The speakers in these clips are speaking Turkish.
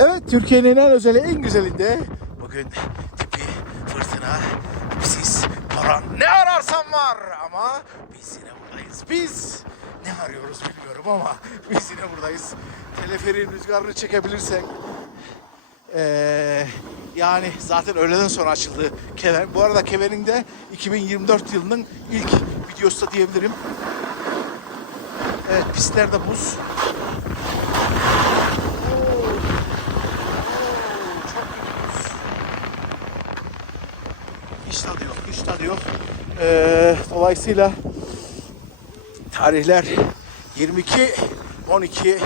Evet Türkiye'nin en özeli en güzelinde bugün tipi fırtına tipsiz paran ne ararsan var ama biz yine buradayız. Biz ne arıyoruz bilmiyorum ama biz yine buradayız. Teleferin rüzgarını çekebilirsek ee, yani zaten öğleden sonra açıldı Keven. Bu arada Keven'in de 2024 yılının ilk videosu da diyebilirim. Evet pistlerde buz. Hiç tadı yok, hiç tadı yok. Ee, dolayısıyla tarihler 22 12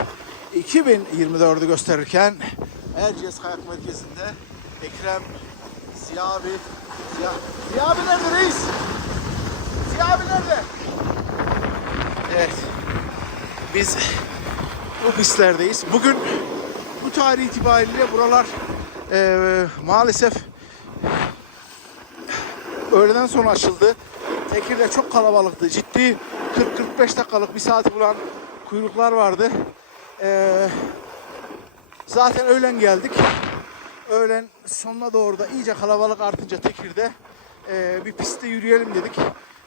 2024'ü gösterirken Erciyes Kayak Merkezi'nde Ekrem Ziya abi Ziya, Ziya abi nerede reis? Ziya abi nerede? Evet. Biz bu pistlerdeyiz. Bugün bu tarih itibariyle buralar eee, maalesef öğleden sonra açıldı. Tekirde çok kalabalıktı. Ciddi 40-45 dakikalık bir saati bulan kuyruklar vardı. Ee, zaten öğlen geldik. Öğlen sonuna doğru da iyice kalabalık artınca Tekir'de ee, bir pistte yürüyelim dedik.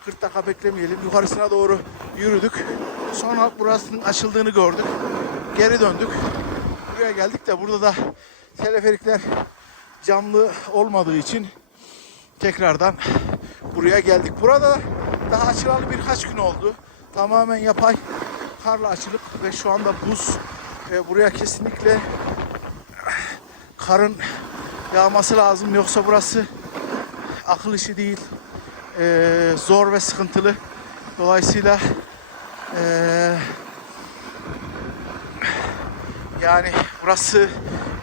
40 dakika beklemeyelim. Yukarısına doğru yürüdük. Sonra burasının açıldığını gördük. Geri döndük. Buraya geldik de burada da teleferikler camlı olmadığı için tekrardan buraya geldik. Burada daha açılalı birkaç gün oldu. Tamamen yapay karla açılıp ve şu anda buz. E, buraya kesinlikle karın yağması lazım. Yoksa burası akıl işi değil. E, zor ve sıkıntılı. Dolayısıyla e, yani burası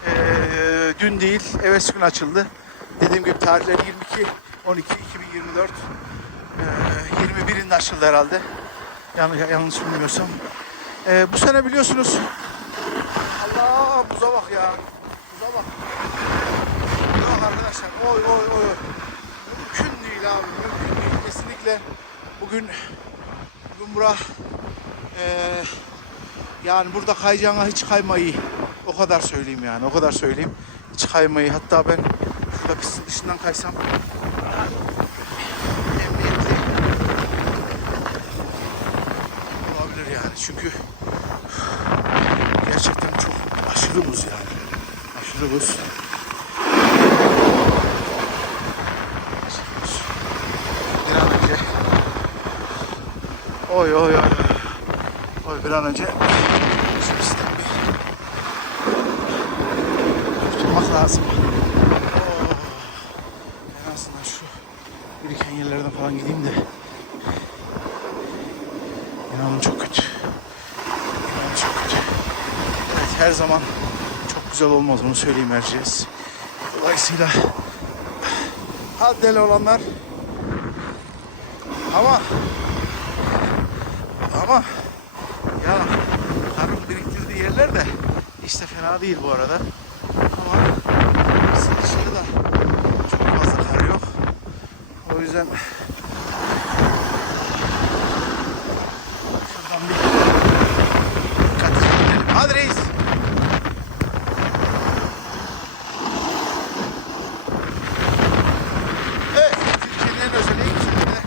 e, dün değil, evvelsi gün açıldı. Dediğim gibi tarihler 22 12 2024 e, 21'inde açıldı herhalde. Yani yanlış bilmiyorsam. E, bu sene biliyorsunuz Allah buza bak ya. Buza bak. Yok arkadaşlar. Oy oy oy. Mümkün değil abi. Mümkün değil. Kesinlikle bugün bura e, yani burada kayacağına hiç kaymayı o kadar söyleyeyim yani. O kadar söyleyeyim. Hiç kaymayı. Hatta ben pistin dışından kaysam emniyetli olabilir yani. Çünkü gerçekten çok aşırı buz yani. Aşırı buz. Bir an önce oy oy oy oy bir an önce pistten bir kurtulmak lazım. Oo. En azından şu biriken yerlerden falan gideyim de. İnanın çok kötü. İnanın çok kötü. Evet her zaman çok güzel olmaz onu söyleyeyim Erciyes. Dolayısıyla hadi deli olanlar ama ama ya karın biriktirdiği yerler de de fena değil bu arada. Ama bizim dışarıda çok fazla kar yok. O yüzden şuradan bir dikkatli gidelim. Hadi reis. Evet, Türkiye'nin en özel en güzelinde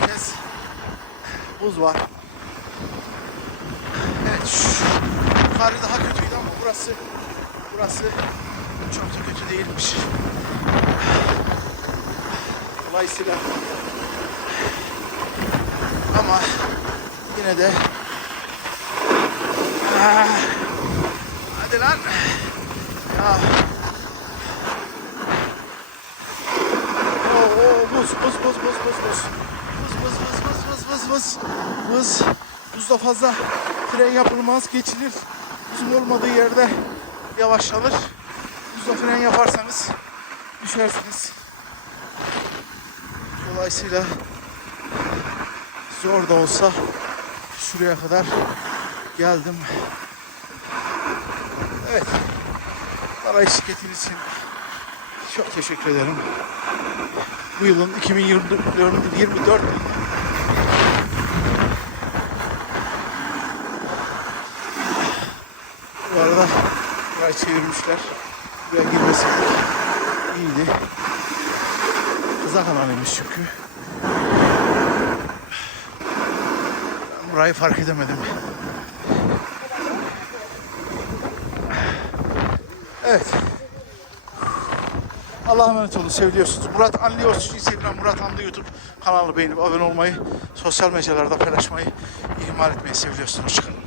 bir kez buz var. Evet, şu yukarı daha kötüydü ama burası burası çok da kötü değilmiş. Dolayısıyla ama yine de Ah, hadi lan. Ya. Oo, oo, buz buz buz buz buz buz. Buz buz buz buz buz buz buz buz. Buzda fazla fren yapılmaz geçilir. Buzun olmadığı yerde yavaşlanır. Buzda fren yaparsanız düşersiniz dolayısıyla zor da olsa şuraya kadar geldim evet bana eşlik için çok teşekkür ederim bu yılın 2024 24 bu arada Burayı çevirmişler. Buraya girmesi iyiydi. Kızak alanıymış çünkü. Burayı fark edemedim. Evet. Allah'a emanet olun seviliyorsunuz. Murat Anlıyoruz Instagram Murat Anlı YouTube kanalı beğenip abone olmayı, sosyal mecralarda paylaşmayı ihmal etmeyi seviliyorsunuz. Hoşçakalın.